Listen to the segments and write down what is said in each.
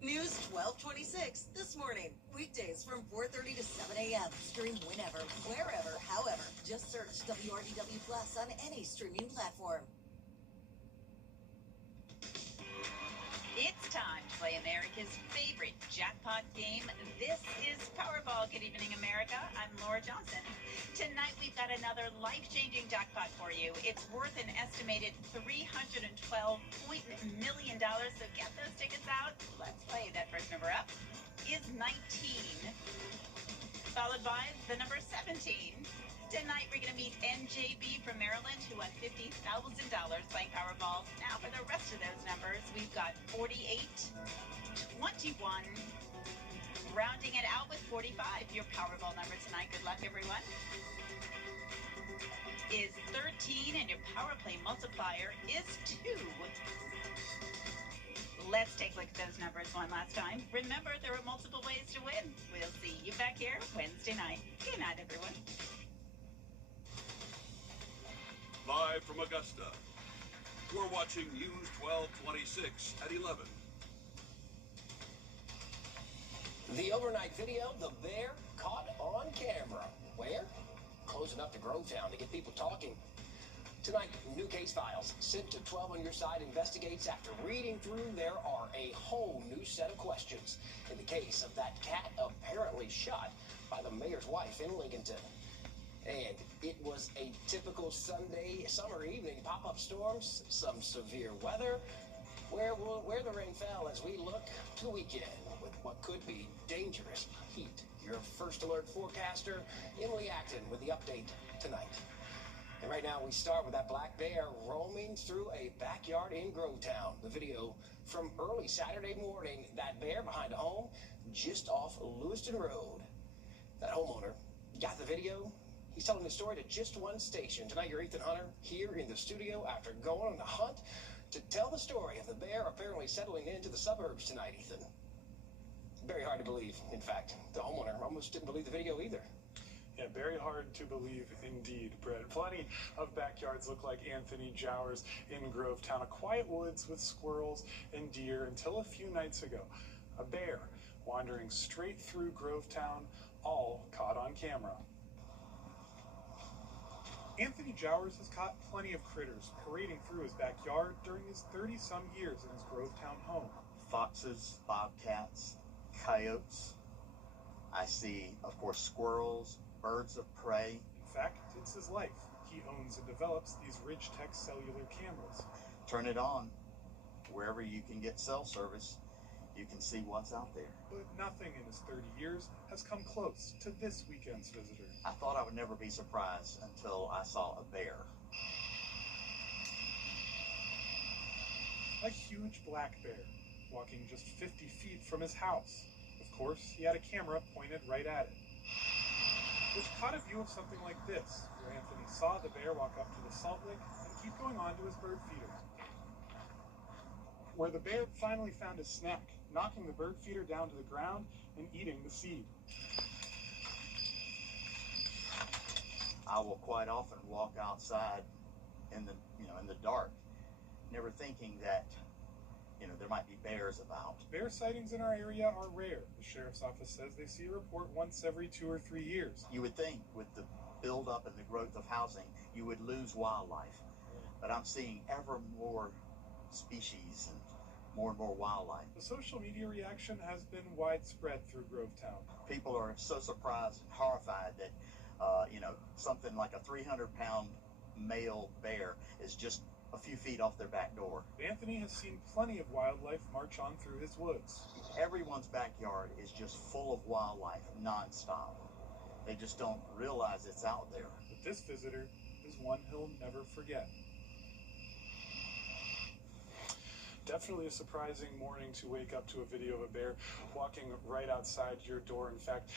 News 1226 this morning. Weekdays from 4:30 to 7 a.m. Stream whenever, wherever, however. Just search WRDW Plus on any streaming platform. It's time to play America's favorite jackpot game. This is Powerball. Good evening, America. I'm Laura Johnson. Tonight, we've got another life-changing jackpot for you. It's worth an estimated $312 million. So get those tickets out. Let's play. That first number up is 19, followed by the number 17. Tonight, we're going to meet NJB from Maryland, who won $50,000 playing Powerball. Now, for the rest of those numbers, we've got 48, 21, rounding it out with 45. Your Powerball number tonight, good luck, everyone, is 13, and your Power Play multiplier is 2. Let's take a look at those numbers one last time. Remember, there are multiple ways to win. We'll see you back here Wednesday night. Good night, everyone. Live from Augusta, you're watching News 1226 at 11. The overnight video, the bear caught on camera. Where? Close enough to Grovetown to get people talking. Tonight, new case files sent to 12 on Your Side investigates. After reading through, there are a whole new set of questions in the case of that cat apparently shot by the mayor's wife in Lincolnton. And it was a typical Sunday summer evening. Pop-up storms, some severe weather. Where the rain fell as we look to the weekend with what could be dangerous heat. Your first alert forecaster, Emily Acton, with the update tonight. And right now we start with that black bear roaming through a backyard in Grovetown. The video from early Saturday morning. That bear behind a home just off Lewiston Road. That homeowner got the video. He's telling the story to just one station. Tonight, you're Ethan Hunter here in the studio after going on a hunt to tell the story of the bear apparently settling into the suburbs tonight, Ethan. Very hard to believe. In fact, the homeowner almost didn't believe the video either. Yeah, very hard to believe indeed, Brett. Plenty of backyards look like Anthony Jowers in Grovetown. A quiet woods with squirrels and deer until a few nights ago. A bear wandering straight through Grovetown, all caught on camera. Anthony Jowers has caught plenty of critters parading through his backyard during his 30-some years in his Grovetown home. Foxes, bobcats, coyotes. I see, of course, squirrels, birds of prey. In fact, it's his life. He owns and develops these Ridgetech cellular cameras. Turn it on. Wherever you can get cell service, you can see what's out there. But nothing in his 30 years has come close to this weekend's visitor. I thought I would never be surprised until I saw a bear. A huge black bear, walking just 50 feet from his house. Of course, he had a camera pointed right at it, which caught a view of something like this, where Anthony saw the bear walk up to the salt lick and keep going on to his bird feeder, where the bear finally found his snack, knocking the bird feeder down to the ground and eating the seed. I will quite often walk outside in the dark, never thinking that there might be bears about. Bear sightings in our area are rare. The sheriff's office says they see a report once every 2 or 3 years. You would think with the buildup and the growth of housing, you would lose wildlife. But I'm seeing ever more species and more wildlife. The social media reaction has been widespread through Grovetown. People are so surprised and horrified that, something like a 300-pound male bear is just a few feet off their back door. Anthony has seen plenty of wildlife march on through his woods. Everyone's backyard is just full of wildlife nonstop. They just don't realize it's out there. But this visitor is one he'll never forget. Definitely a surprising morning to wake up to a video of a bear walking right outside your door. In fact,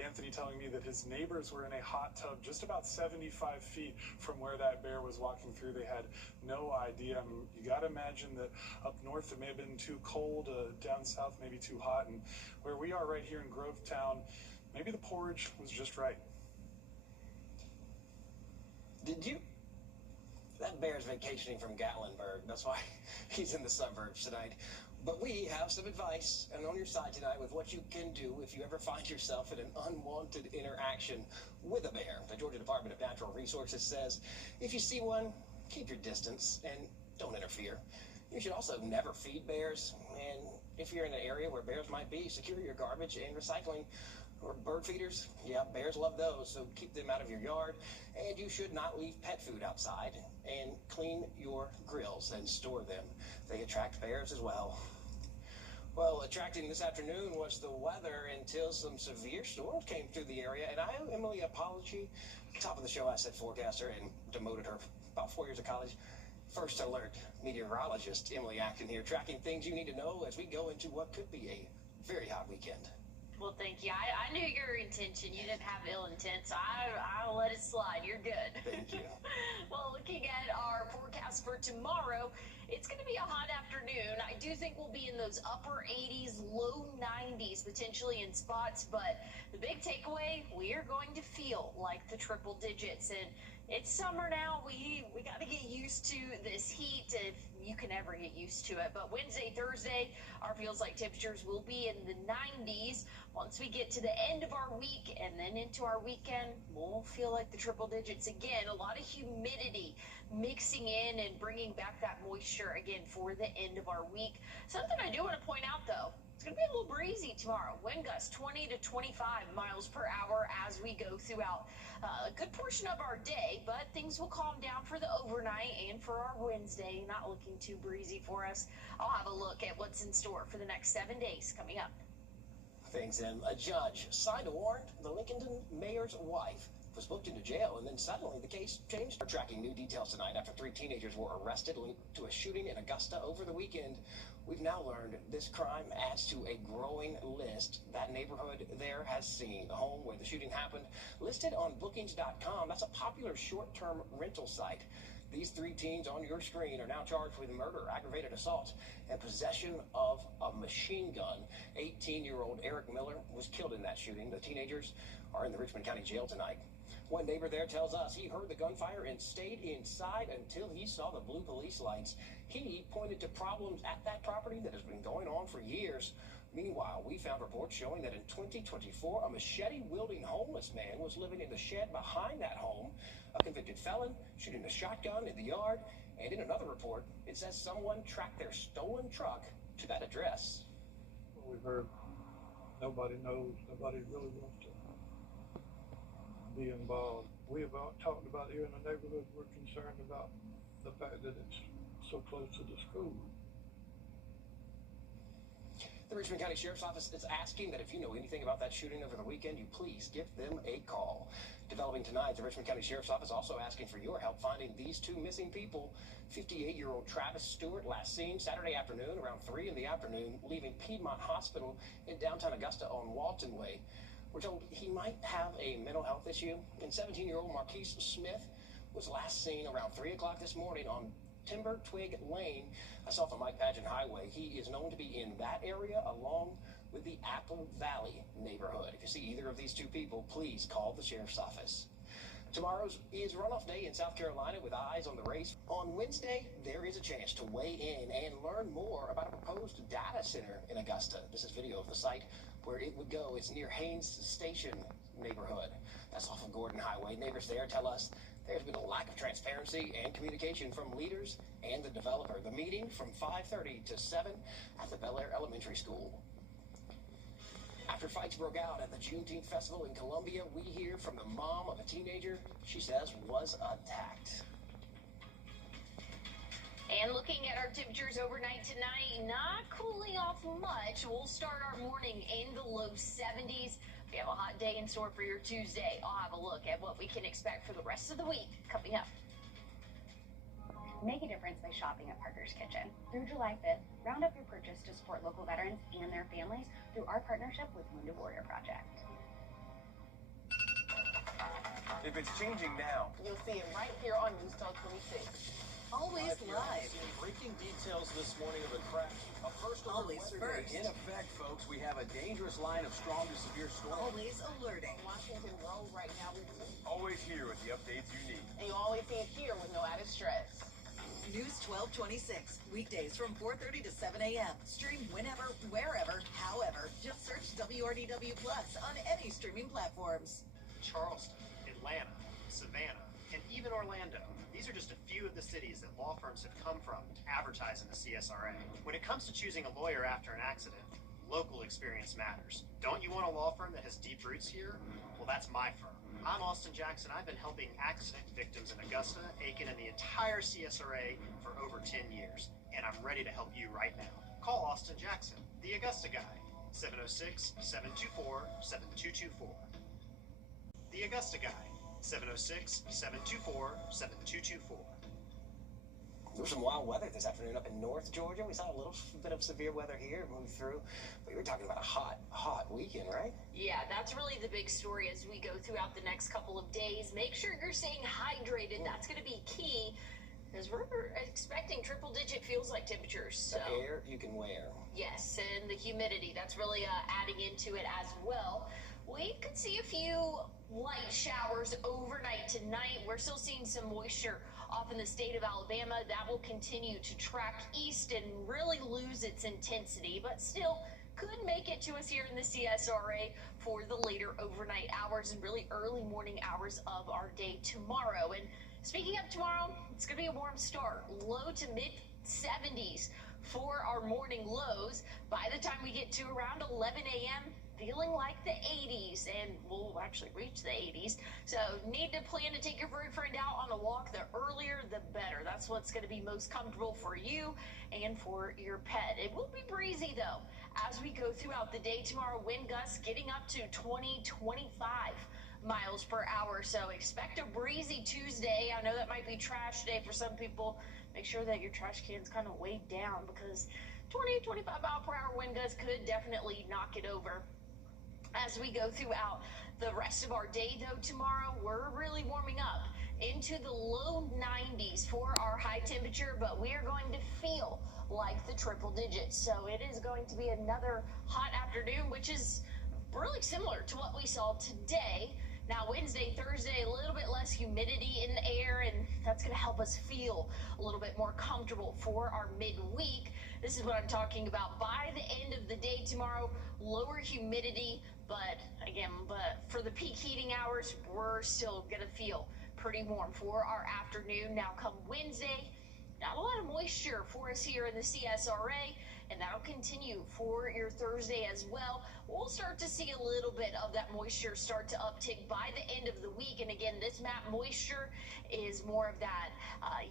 Anthony telling me that his neighbors were in a hot tub just about 75 feet from where that bear was walking through. They had no idea. You got to imagine that up north it may have been too cold, down south maybe too hot, and where we are right here in Grovetown, maybe the porridge was just right. Did you? That bear's vacationing from Gatlinburg. That's why he's in the suburbs tonight. But we have some advice and on your side tonight with what you can do if you ever find yourself in an unwanted interaction with a bear. The Georgia Department of Natural Resources says if you see one, keep your distance and don't interfere. You should also never feed bears, and if you're in an area where bears might be, secure your garbage and recycling. Or bird feeders, yeah, bears love those, so keep them out of your yard. And you should not leave pet food outside, and clean your grills and store them. They attract bears as well. Well, attracting this afternoon was the weather until some severe storms came through the area. And I owe Emily an apology. Top of the show, I said forecaster and demoted her about 4 years of college. First alert, meteorologist Emily Acton here, tracking things you need to know as we go into what could be a very hot weekend. Well, thank you. I knew your intention. You didn't have ill intent, so I'll let it slide. You're good. Thank you. Well, looking at our forecast for tomorrow, it's going to be a hot afternoon. I do think we'll be in those upper 80s, low 90s, potentially in spots. But the big takeaway, we are going to feel like the triple digits. And it's summer now. We got to get used to this heat, if you can ever get used to it. But Wednesday, Thursday, our feels like temperatures will be in the 90s. Once we get to the end of our week and then into our weekend, we'll feel like the triple digits again. A lot of humidity mixing in and bringing back that moisture again for the end of our week. Something I do want to point out, though, it's going to be a little breezy tomorrow. Wind gusts 20 to 25 miles per hour as we go throughout a good portion of our day, but things will calm down for the overnight and for our Wednesday. Not looking too breezy for us. I'll have a look at what's in store for the next 7 days coming up. Thanks, Em. A judge signed a warrant. The Lincoln mayor's wife was booked into jail, and then suddenly the case changed. We're tracking new details tonight after 3 teenagers were arrested linked to a shooting in Augusta over the weekend. We've now learned this crime adds to a growing list that neighborhood there has seen. The home where the shooting happened, listed on bookings.com. That's a popular short-term rental site. These 3 teens on your screen are now charged with murder, aggravated assault, and possession of a machine gun. 18-year-old Eric Miller was killed in that shooting. The teenagers are in the Richmond County Jail tonight. One neighbor there tells us he heard the gunfire and stayed inside until he saw the blue police lights. He pointed to problems at that property that has been going on for years. Meanwhile, we found reports showing that in 2024, a machete-wielding homeless man was living in the shed behind that home. A convicted felon shooting a shotgun in the yard. And in another report, it says someone tracked their stolen truck to that address. Well, we've heard nobody knows, nobody really wants to be involved. We have talked about here in the neighborhood, we're concerned about the fact that it's so close to the school. The Richmond County Sheriff's Office is asking that if you know anything about that shooting over the weekend, you please give them a call. Developing tonight, the Richmond County Sheriff's Office also asking for your help finding these 2 missing people. 58-year-old Travis Stewart, last seen Saturday afternoon around 3 in the afternoon, leaving Piedmont Hospital in downtown Augusta on Walton Way. We're told he might have a mental health issue. And 17-year-old Marquise Smith was last seen around 3 o'clock this morning on Timber Twig Lane, off the Mike Pageant Highway. He is known to be in that area along with the Apple Valley neighborhood. If you see either of these 2 people, please call the Sheriff's Office. Tomorrow's is runoff day in South Carolina with eyes on the race. On Wednesday, there is a chance to weigh in and learn more about a proposed data center in Augusta. This is video of the site where it would go. It's near Haynes Station neighborhood. That's off of Gordon Highway. Neighbors there tell us there's been a lack of transparency and communication from leaders and the developer. The meeting from 5:30 to 7 at the Bel Air Elementary School. After fights broke out at the Juneteenth Festival in Columbia, we hear from the mom of a teenager she says was attacked. And looking at our temperatures overnight tonight, not cooling off much. We'll start our morning in the low 70s. We have a hot day in store for your Tuesday. I'll have a look at what we can expect for the rest of the week coming up. Make a difference by shopping at Parker's Kitchen. Through July 5th, round up your purchase to support local veterans and their families through our partnership with Wounded Warrior Project. If it's changing now, you'll see it right here on News Talk 26. Always live. Breaking details this morning of the crash. A first Always weather first. in effect, folks. We have a dangerous line of strong to severe storms. Always alerting. Washington Road right now. Always here with the updates you need. And you always see it here with no added stress. News 1226, weekdays from 4:30 to 7 a.m. Stream whenever, wherever, however. Just search WRDW Plus on any streaming platforms. Charleston, Atlanta, Savannah, and even Orlando. These are just a few of the cities that law firms have come from to advertise in the CSRA. When it comes to choosing a lawyer after an accident, local experience matters. Don't you want a law firm that has deep roots here? Well, that's my firm. I'm Austin Jackson. I've been helping accident victims in Augusta, Aiken, and the entire CSRA for over 10 years, and I'm ready to help you right now. Call Austin Jackson, the Augusta guy, 706-724-7224. The Augusta guy, 706-724-7224. There was some wild weather this afternoon up in North Georgia. We saw a little bit of severe weather here move through. But you were talking about a hot weekend, right? Yeah, that's really the big story as we go throughout the next couple of days. Make sure you're staying hydrated. That's going to be key because we're expecting triple-digit feels-like temperatures. So. The air you can wear. Yes, and the humidity. That's really adding into it as well. We could see a few light showers overnight tonight. We're still seeing some moisture off in the state of Alabama. That will continue to track east and really lose its intensity, but still could make it to us here in the CSRA for the later overnight hours and really early morning hours of our day tomorrow. And speaking of tomorrow, it's going to be a warm start, low to mid 70s for our morning lows. By the time we get to around 11 a.m., feeling like the 80s, and we'll actually reach the 80s. So need to plan to take your furry friend out on a walk. The earlier, the better. That's what's going to be most comfortable for you and for your pet. It will be breezy, though, as we go throughout the day tomorrow. Wind gusts getting up to 20, 25 miles per hour. So expect a breezy Tuesday. I know that might be trash day for some people. Make sure that your trash can's kind of weighed down because 20, 25 mile per hour wind gusts could definitely knock it over. As we go throughout the rest of our day, though, tomorrow, we're really warming up into the low 90s for our high temperature, but we are going to feel like the triple digits. So it is going to be another hot afternoon, which is really similar to what we saw today. Now, Wednesday, Thursday, a little bit less humidity in the air, and that's going to help us feel a little bit more comfortable for our midweek. This is what I'm talking about. By the end of the day tomorrow, lower humidity, but for the peak heating hours, we're still going to feel pretty warm for our afternoon. Now, come Wednesday, not a lot of moisture for us here in the CSRA, and that'll continue for your Thursday as well. We'll start to see a little bit of that moisture start to uptick by the end of the week. And again, this map moisture is more of that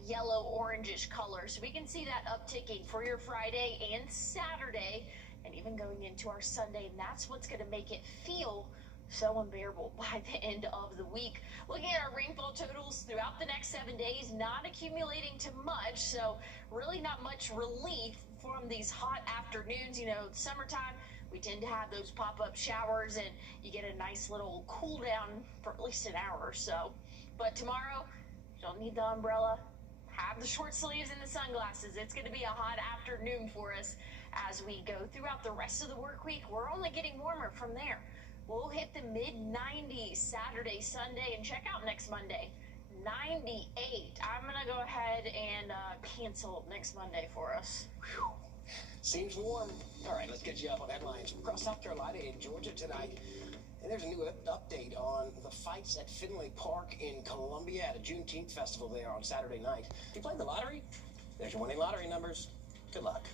yellow orangish color. So we can see that upticking for your Friday and Saturday and even going into our Sunday. And that's what's going to make it feel so unbearable by the end of the week. Looking at our rainfall totals throughout the next 7 days, not accumulating to much. So really not much relief from these hot afternoons. You know, summertime, we tend to have those pop-up showers and you get a nice little cool down for at least an hour or so. But tomorrow, you don't need the umbrella. Have the short sleeves and the sunglasses. It's going to be a hot afternoon for us as we go throughout the rest of the work week. We're only getting warmer from there. We'll hit the mid-90s Saturday, Sunday, and check out next Monday. 98. I'm going to go ahead and cancel next Monday for us. Whew. Seems warm. All right, let's get you up on headlines from across South Carolina and Georgia tonight. And there's a new update on the fights at Finlay Park in Columbia at a Juneteenth festival there on Saturday night. You played the lottery? There's your winning lottery numbers. Good luck.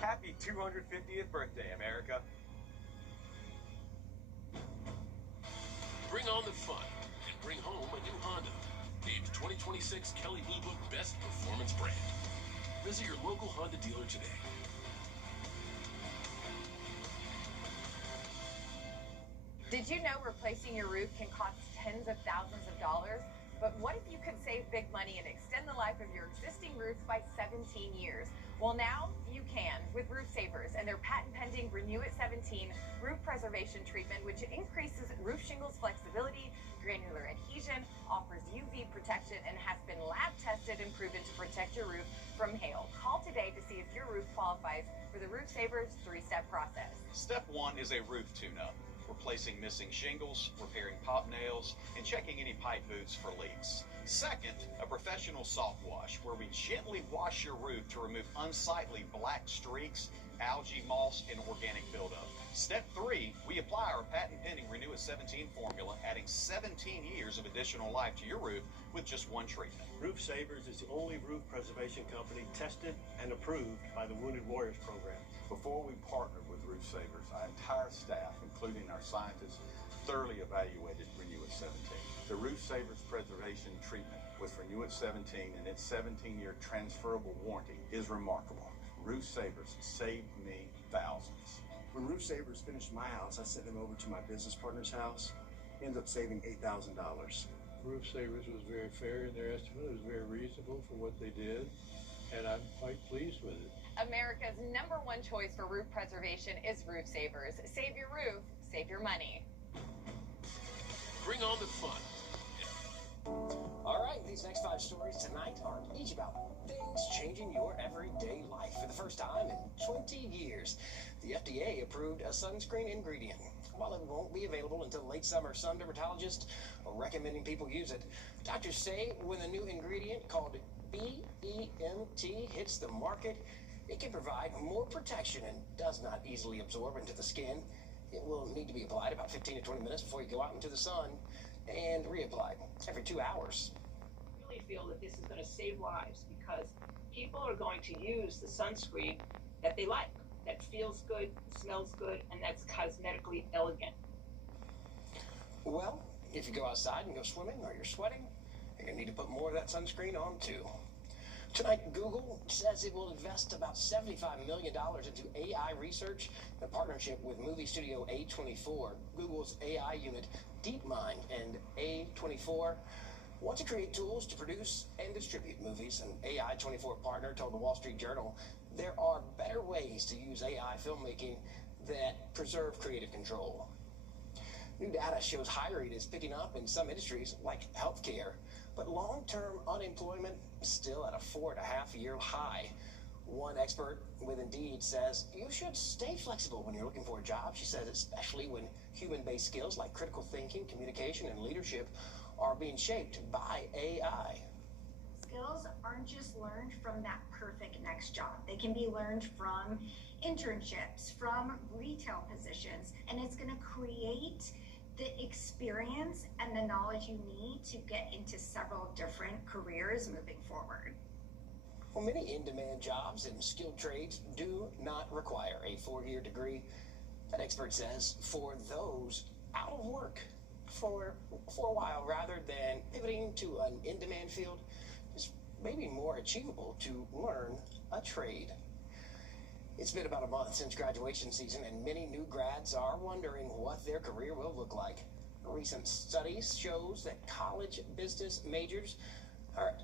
Happy 250th birthday, America. Bring on the fun and bring home a new Honda. Named 2026 Kelley Blue Book Best Performance Brand. Visit your local Honda dealer today. Did you know replacing your roof can cost tens of thousands of dollars? But what if you could save big money and extend the life of your existing roof by 17 years? Well, now you can with Roof Savers and their patent-pending Renew It 17 roof preservation treatment, which increases roof shingles flexibility, granular adhesion, offers UV protection, and has been lab tested and proven to protect your roof from hail. Call today to see if your roof qualifies for the Roof Savers 3-step process. Step 1 is a roof tune-up, replacing missing shingles, repairing pop nails, and checking any pipe boots for leaks. Second, a professional soft wash, where we gently wash your roof to remove unsightly black streaks, algae, moss, and organic buildup. Step 3, we apply our patent-pending Renew It 17 formula, adding 17 years of additional life to your roof with just one treatment. Roof Savers is the only roof preservation company tested and approved by the Wounded Warriors Program. Before we partnered with Roof Savers, our entire staff, including our scientists, thoroughly evaluated Renew It 17. The Roof Savers preservation treatment with Renew It 17 and its 17-year transferable warranty is remarkable. Roof Savers saved me thousands. When Roof Savers finished my house, I sent them over to my business partner's house. Ended up saving $8,000. Roof Savers was very fair in their estimate. It was very reasonable for what they did, and I'm quite pleased with it. America's #1 choice for roof preservation is Roof Savers. Save your roof, save your money. Bring on the fun. All right, these next 5 stories tonight are each about things changing your everyday life. For the first time in 20 years, the FDA approved a sunscreen ingredient. While it won't be available until late summer, some dermatologists are recommending people use it. Doctors say when a new ingredient called BEMT hits the market, it can provide more protection and does not easily absorb into the skin. It will need to be applied about 15 to 20 minutes before you go out into the sun and reapplied every 2 hours. I really feel that this is going to save lives because people are going to use the sunscreen that they like, that feels good, smells good, and that's cosmetically elegant. Well, if you go outside and go swimming or you're sweating, you're going to need to put more of that sunscreen on too. Tonight, Google says it will invest about $75 million into AI research in a partnership with movie studio A24. Google's AI unit, DeepMind, and A24 want to create tools to produce and distribute movies. An AI24 partner told the Wall Street Journal there are better ways to use AI filmmaking that preserve creative control. New data shows hiring is picking up in some industries like healthcare, but long-term unemployment is still at a 4.5-year high. One expert with Indeed says you should stay flexible when you're looking for a job. She says especially when human-based skills like critical thinking, communication, and leadership are being shaped by AI. Skills aren't just learned from that perfect next job. They can be learned from internships, from retail positions, and it's going to create the experience and the knowledge you need to get into several different careers moving forward. Well, many in-demand jobs and skilled trades do not require a 4-year degree. That expert says for those out of work for a while, rather than pivoting to an in-demand field, it's maybe more achievable to learn a trade. It's been about a month since graduation season, and many new grads are wondering what their career will look like. A recent study shows that college business majors,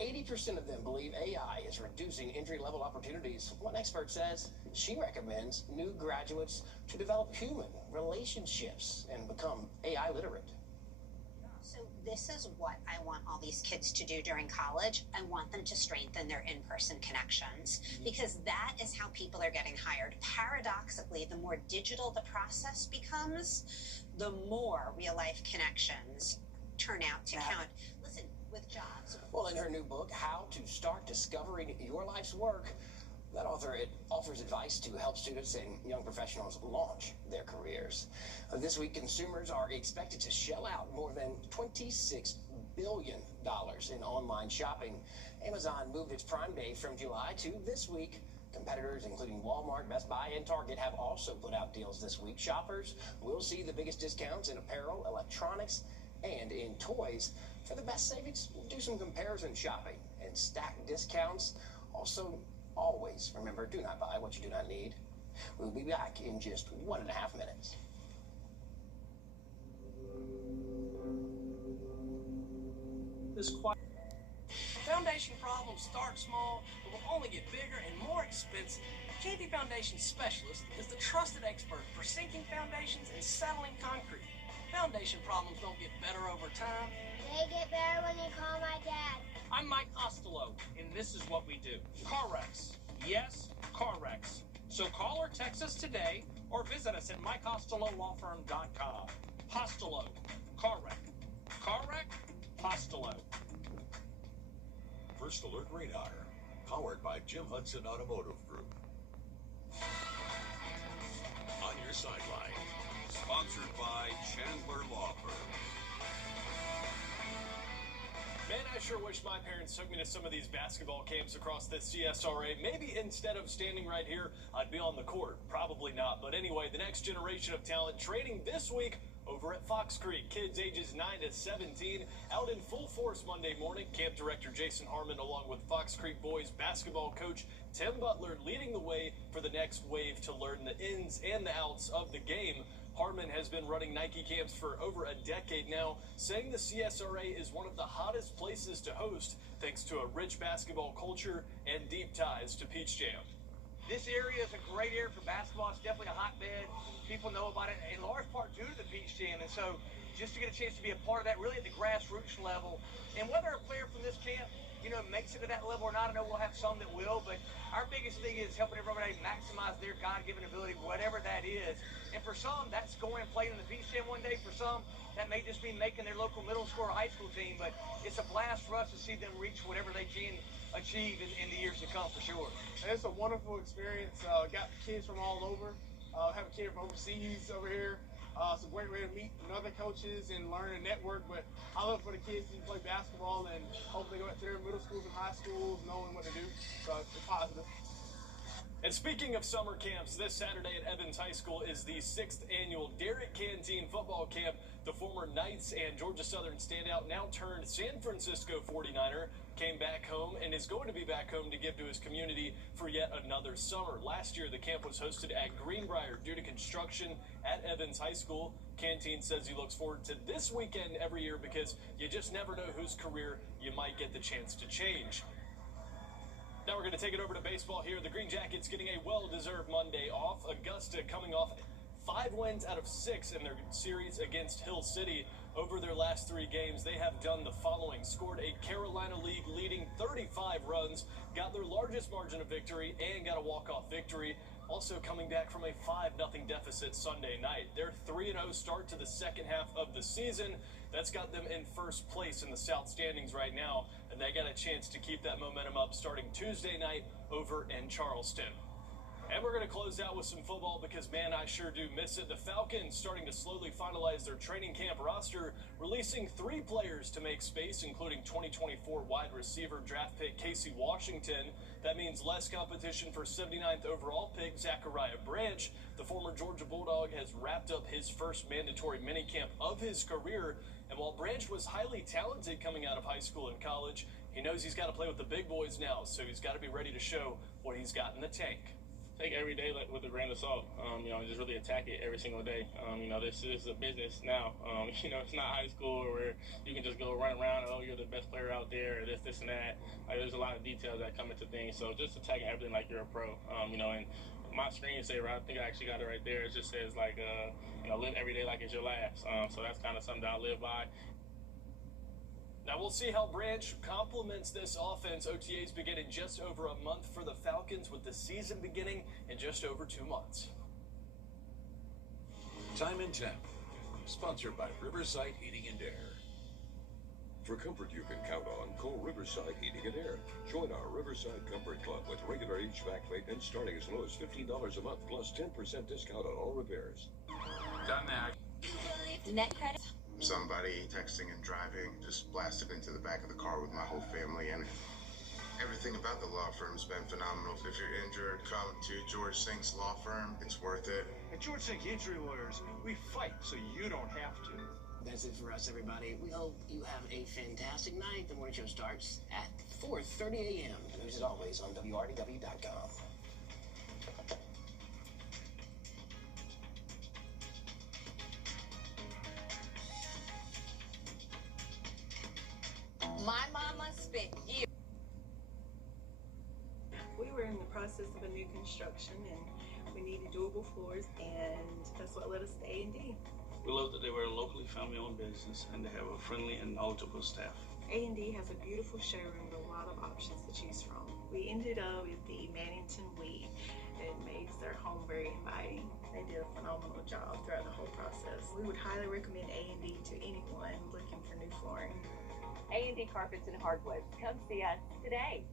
80% of them believe AI is reducing entry-level opportunities. One expert says she recommends new graduates to develop human relationships and become AI literate. So this is what I want all these kids to do during college. I want them to strengthen their in-person connections because that is how people are getting hired. Paradoxically, the more digital the process becomes, the more real-life connections turn out to count. Listen, with jobs. Well, in her new book, How to Start Discovering Your Life's Work, that author offers advice to help students and young professionals launch their careers. This week, consumers are expected to shell out more than $26 billion in online shopping. Amazon moved its Prime Day from July to this week. Competitors, including Walmart, Best Buy, and Target, have also put out deals this week. Shoppers will see the biggest discounts in apparel, electronics, and in toys. For the best savings, do some comparison shopping and stack discounts. Also, always remember, do not buy what you do not need. We'll be back in just 1.5 minutes. Foundation problems start small, but will only get bigger and more expensive. KV Foundation Specialist is the trusted expert for sinking foundations and settling concrete. Foundation problems don't get better over time. They get better when you call my dad. I'm Mike Costello, and this is what we do. Car wrecks. Yes, car wrecks. So call or text us today or visit us at MikeCostelloLawFirm.com. Costello. Car wreck. Car wreck? Costello. First Alert Radar, powered by Jim Hudson Automotive Group. On your sideline. Sponsored by Chandler Law Firm. Man, I sure wish my parents took me to some of these basketball camps across the CSRA. Maybe instead of standing right here, I'd be on the court. Probably not. But anyway, the next generation of talent training this week over at Fox Creek. Kids ages 9 to 17 out in full force Monday morning. Camp director Jason Harmon, along with Fox Creek boys basketball coach Tim Butler, leading the way for the next wave to learn the ins and the outs of the game. Harmon has been running Nike camps for over a decade now, saying the CSRA is one of the hottest places to host thanks to a rich basketball culture and deep ties to Peach Jam. This area is a great area for basketball. It's definitely a hotbed. People know about it in large part due to the Peach Jam. And so just to get a chance to be a part of that really at the grassroots level, and whether a player from this camp, makes it to that level or not, I know we'll have some that will, but our biggest thing is helping everybody maximize their God-given ability, whatever that is. And for some, that's going and playing in the Peach Jam one day. For some, that may just be making their local middle school or high school team, but it's a blast for us to see them reach whatever they can achieve in the years to come, for sure. And it's a wonderful experience. Got kids from all over. Have a kid from overseas over here. It's a great way to meet other coaches and learn and network, but I love for the kids to play basketball and hope they go to their middle schools and high schools knowing what to do. So it's positive. And speaking of summer camps, this Saturday at Evans High School is the 6th annual Derrick Canteen football camp. The former Knights and Georgia Southern standout, now turned San Francisco 49er, came back home and is going to be back home to give to his community for yet another summer. Last year, the camp was hosted at Greenbrier due to construction at Evans High School. Canteen says he looks forward to this weekend every year because you just never know whose career you might get the chance to change. Now we're going to take it over to baseball here. The Green Jackets getting a well-deserved Monday off. Augusta coming off 5 wins out of 6 in their series against Hill City. Over their last 3 games, they have done the following. Scored a Carolina League leading 35 runs, got their largest margin of victory, and got a walk-off victory. Also coming back from a 5-0 deficit Sunday night. Their 3-0 start to the second half of the season. That's got them in first place in the South standings right now, and they got a chance to keep that momentum up starting Tuesday night over in Charleston. And we're going to close out with some football because, man, I sure do miss it. The Falcons starting to slowly finalize their training camp roster, releasing 3 players to make space, including 2024 wide receiver draft pick Casey Washington. That means less competition for 79th overall pick Zachariah Branch. The former Georgia Bulldog has wrapped up his first mandatory minicamp of his career. And while Branch was highly talented coming out of high school and college, he knows he's got to play with the big boys now, so he's got to be ready to show what he's got in the tank. Take every day with a grain of salt, just really attack it every single day. This is a business now. It's not high school where you can just go run around, oh, you're the best player out there, or this, and that. There's a lot of details that come into things. So just attacking everything like you're a pro, and my screensaver, I think I actually got it right there. It just says, live every day like it's your last. So that's kind of something that I live by. Now we'll see how Branch complements this offense. OTAs begin in just over a month for the Falcons, with the season beginning in just over 2 months. Time and Temp, sponsored by Riverside Heating and Air. For comfort you can count on, call Riverside Heating and Air. Join our Riverside Comfort Club with regular HVAC maintenance starting as low as $15 a month plus 10% discount on all repairs. Done that. Net credit. Somebody texting and driving just blasted into the back of the car with my whole family in it. Everything about the law firm's been phenomenal. If you're injured, come to George Sink's law firm. It's worth it. At George Sink Injury Lawyers, we fight so you don't have to. That's it for us, everybody. We hope you have a fantastic night. The morning show starts at 4:30 a.m. News as always on WRDW.com. My mama spent years. process of a new construction, and we needed durable floors, and that's what led us to A&D. We love that they were a locally family-owned business and they have a friendly and knowledgeable staff. A&D has a beautiful showroom with a lot of options to choose from. We ended up with the Mannington Wheat. It makes their home very inviting. They did a phenomenal job throughout the whole process. We would highly recommend A&D to anyone looking for new flooring. A&D Carpets and Hardwoods. Come see us today.